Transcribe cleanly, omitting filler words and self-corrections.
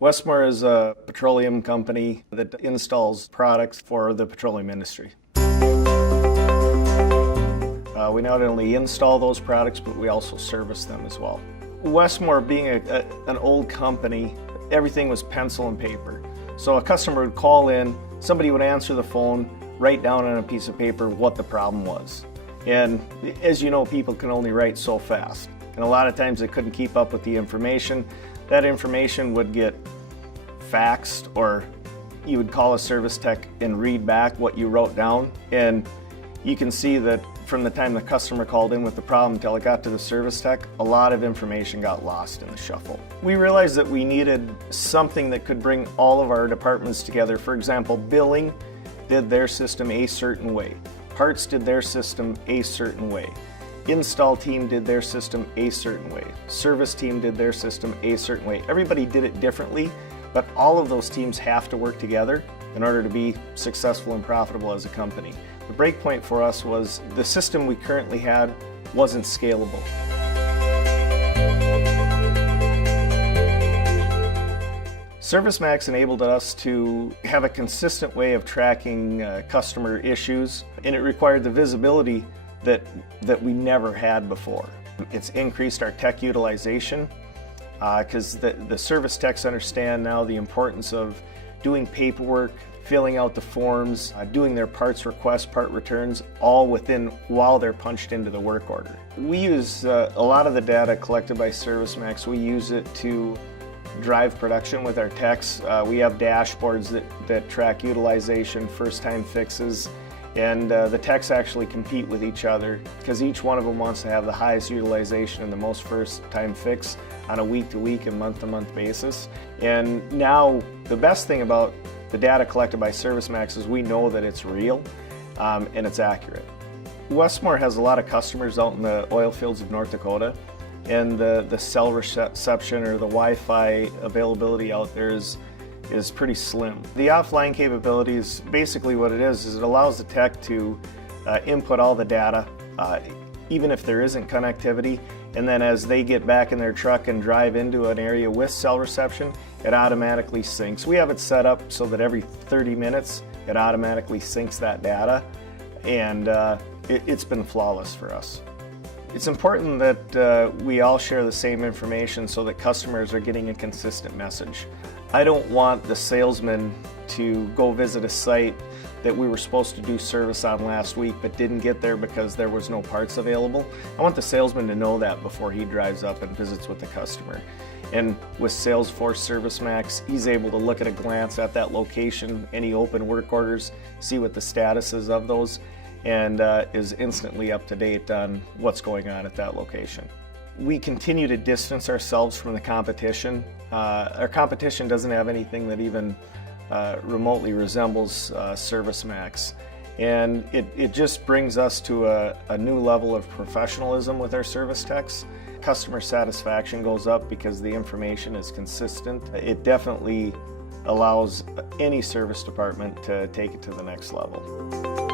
Westmor is a petroleum company that installs products for the petroleum industry. We not only install those products, but we also service them as well. Westmor, being an old company, everything was pencil and paper. So a customer would call in, somebody would answer the phone, write down on a piece of paper what the problem was. And as you know, people can only write so fast. And a lot of times they couldn't keep up with the information. That information would get faxed, or you would call a service tech and read back what you wrote down. And you can see that from the time the customer called in with the problem until it got to the service tech, a lot of information got lost in the shuffle. We realized that we needed something that could bring all of our departments together. For example, billing did their system a certain way. Parts did their system a certain way. Install team did their system a certain way. Service team did their system a certain way. Everybody did it differently, but all of those teams have to work together in order to be successful and profitable as a company. The break point for us was the system we currently had wasn't scalable. ServiceMax enabled us to have a consistent way of tracking customer issues, and it required the visibility that we never had before. It's increased our tech utilization because the service techs understand now the importance of doing paperwork, filling out the forms, doing their parts requests, part returns, all while they're punched into the work order. We use a lot of the data collected by ServiceMax. We use it to drive production with our techs. We have dashboards that track utilization, first-time fixes, and the techs actually compete with each other because each one of them wants to have the highest utilization and the most first-time fix on a week-to-week and month-to-month basis. And now the best thing about the data collected by ServiceMax is we know that it's real and it's accurate. Westmor has a lot of customers out in the oil fields of North Dakota, and the cell reception or the Wi-Fi availability out there is pretty slim. The offline capabilities, basically what it is it allows the tech to input all the data, even if there isn't connectivity, and then as they get back in their truck and drive into an area with cell reception, it automatically syncs. We have it set up so that every 30 minutes it automatically syncs that data, and it's been flawless for us. It's important that we all share the same information so that customers are getting a consistent message. I don't want the salesman to go visit a site that we were supposed to do service on last week but didn't get there because there was no parts available. I want the salesman to know that before he drives up and visits with the customer. And with Salesforce ServiceMax, he's able to look at a glance at that location, any open work orders, see what the status is of those, and is instantly up to date on what's going on at that location. We continue to distance ourselves from the competition. Our competition doesn't have anything that even remotely resembles ServiceMax. And it just brings us to a new level of professionalism with our service techs. Customer satisfaction goes up because the information is consistent. It definitely allows any service department to take it to the next level.